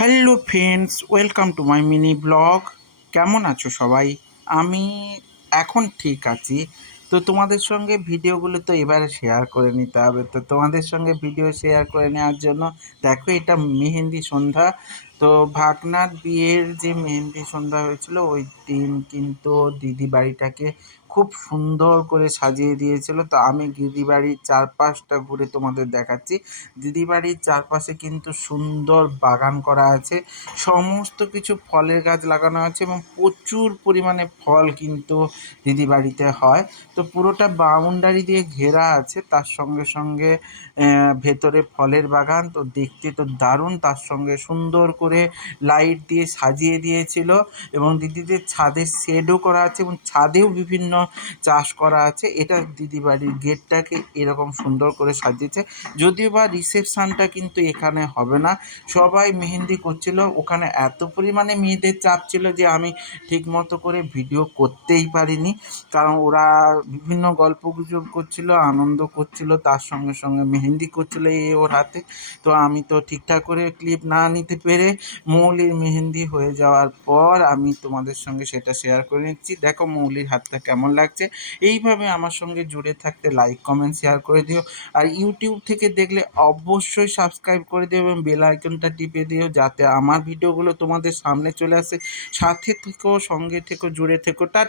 Hello friends welcome to my mini blog কেমন আছো সবাই? আমি এখন ঠিক আছি। তো তোমাদের সঙ্গে ভিডিওগুলো তো এবারে শেয়ার করে নিতে হবে। তো তোমাদের সঙ্গে ভিডিও শেয়ার করে নেওয়ার জন্য দেখো এটা মেহেন্দি সন্ধ্যা। তো ভাগনার বিয়ের যে মেহেন্দি সন্ধ্যা হয়েছিল, ওই দিন কিন্তু দিদি বাড়িটাকে খুব সুন্দর করে সাজিয়ে দিয়েছিল। তো আমি দিদি বাড়ির চারপাশটা ঘুরে তোমাদের দেখাচ্ছি। দিদি বাড়ির চারপাশে কিন্তু সুন্দর বাগান করা আছে। সমস্ত কিছু ফলের গাছ লাগানো আছে এবং প্রচুর পরিমাণে ফল কিন্তু দিদি বাড়িতে হয়। তো পুরোটা বাউন্ডারি দিয়ে ঘেরা আছে, তার সঙ্গে সঙ্গে ভেতরে ফলের বাগান। তো দেখতে তো দারুণ, তার সঙ্গে সুন্দর করে লাইট দিয়ে সাজিয়ে দিয়েছিল এবং দিদিদের ছাদে শেডও করা আছে এবং ছাদেও বিভিন্ন চাষ করা আছে। এটা দিদি বাড়ির গেটটাকে এরকম সুন্দর করে সাজিয়েছে। যদিও বা রিসেপশানটা কিন্তু এখানে হবে না। সবাই মেহেন্দি করছিল। ওখানে এত পরিমাণে মেয়েদের চাপ ছিল যে আমি ঠিক মতো করে ভিডিও করতেই পারিনি। কারণ ওরা বিভিন্ন গল্প গুজব করছিল, আনন্দ করছিল, তার সঙ্গে সঙ্গে মেহেন্দি করছিল এই ওর হাতে। তো আমি তো ঠিকঠাক করে ক্লিপ না নিতে পেরে মৌলির মেহেন্দি হয়ে যাওয়ার পর আমি তোমাদের সঙ্গে সেটা শেয়ার করে নিচ্ছি। দেখো মৌলির হাতটা কেমন লাগছে। এইভাবে আমার সঙ্গে জুড়ে থাকতে লাইক কমেন্ট শেয়ার করে দিও। আর ইউটিউব থেকে দেখলে অবশ্যই সাবস্ক্রাইব করে দিও এবং বেল আইকনটা টিপে দিও যাতে আমার ভিডিওগুলো তোমাদের সামনে চলে আসে। সাথে থেকেও সঙ্গে থেকেও জুড়ে থেকো। টাটা।